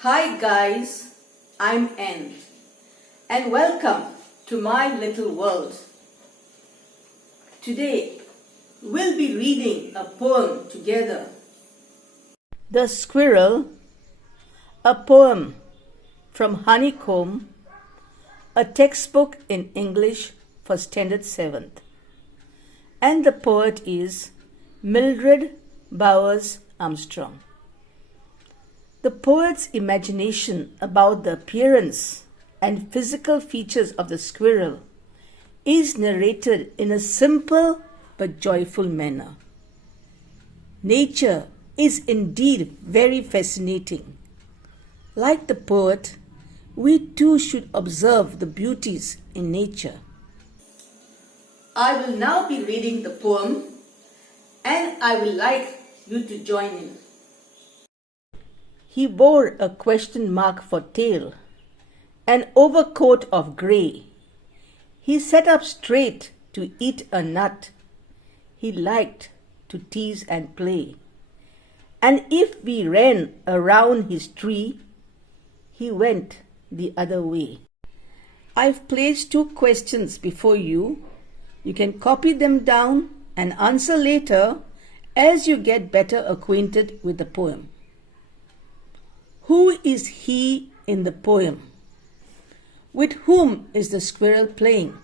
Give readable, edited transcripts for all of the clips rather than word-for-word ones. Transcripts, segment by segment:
Hi guys, I'm Anne and welcome to my little world. Today we'll be reading a poem together. The Squirrel, a poem from Honeycomb, a textbook in English for Standard 7th. And the poet is Mildred Armstrong. The poet's imagination about the appearance and physical features of the squirrel is narrated in a simple but joyful manner. Nature is indeed very fascinating. Like the poet, we too should observe the beauties in nature. I will now be reading the poem and I would like you to join in. He wore a question mark for tail, an overcoat of grey. He sat up straight to eat a nut. He liked to tease and play. And if we ran around his tree, he went the other way. I've placed 2 questions before you. You can copy them down and answer later as you get better acquainted with the poem. Who is he in the poem? With whom is the squirrel playing?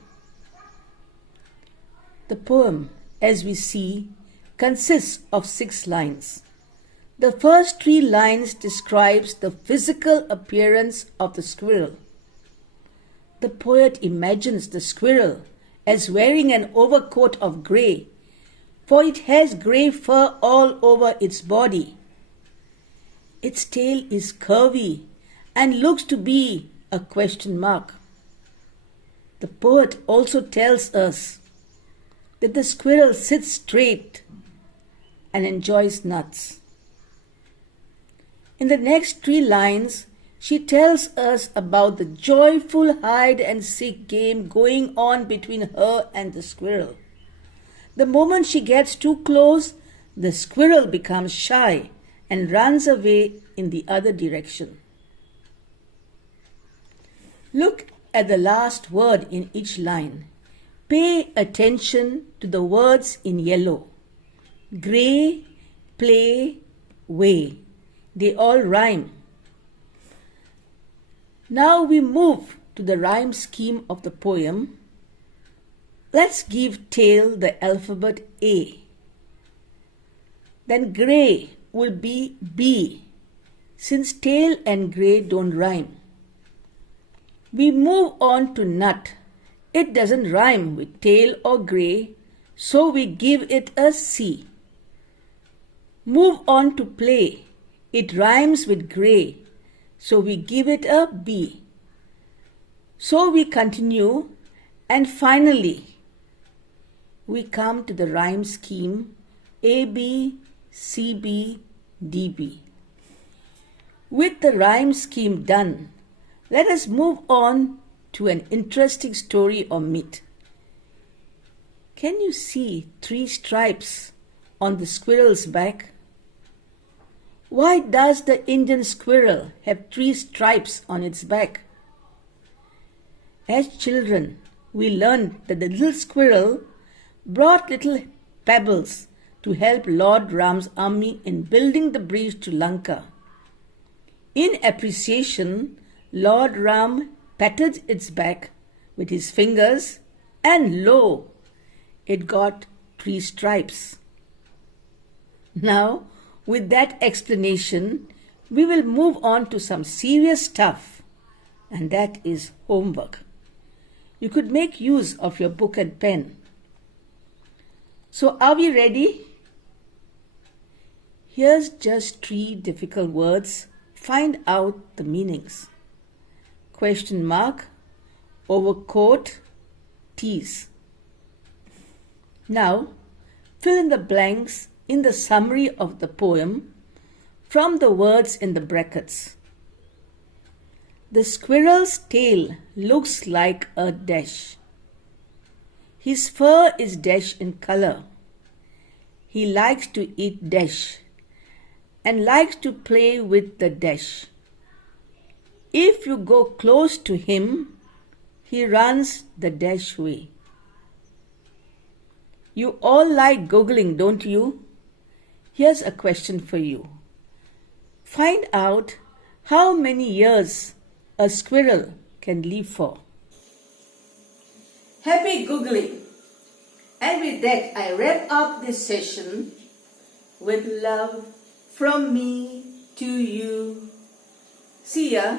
The poem, as we see, consists of 6 lines. The first 3 lines describes the physical appearance of the squirrel. The poet imagines the squirrel as wearing an overcoat of grey, for it has grey fur all over its body. Its tail is curvy and looks to be a question mark. The poet also tells us that the squirrel sits straight and enjoys nuts. In the next 3 lines, she tells us about the joyful hide-and-seek game going on between her and the squirrel. The moment she gets too close, the squirrel becomes shy and runs away in the other direction. Look at the last word in each line. Pay attention to the words in yellow. Grey, play, way. They all rhyme. Now we move to the rhyme scheme of the poem. Let's give tail the alphabet A. Then grey will be B, since tail and grey don't rhyme. We move on to nut. It doesn't rhyme with tail or grey, so we give it a C. Move on to play. It rhymes with grey, so we give it a B. So we continue, and finally we come to the rhyme scheme AB, CB, DB. With the rhyme scheme done, let us move on to an interesting story or myth. Can you see 3 stripes on the squirrel's back? Why does the Indian squirrel have 3 stripes on its back? As children, we learned that the little squirrel brought little pebbles to help Lord Ram's army in building the bridge to Lanka. In appreciation, Lord Ram patted its back with his fingers, and lo, it got 3 stripes. Now, with that explanation, we will move on to some serious stuff, and that is homework. You could make use of your book and pen. So, are we ready? Here's just 3 difficult words. Find out the meanings. Question mark, overcoat, tease. Now, fill in the blanks in the summary of the poem from the words in the brackets. The squirrel's tail looks like a dash. His fur is dash in color. He likes to eat dash and likes to play with the dash. If you go close to him, he runs the dash way. You all like Googling, don't you? Here's a question for you. Find out how many years a squirrel can live for. Happy Googling! And with that, I wrap up this session with love from me to you. See ya!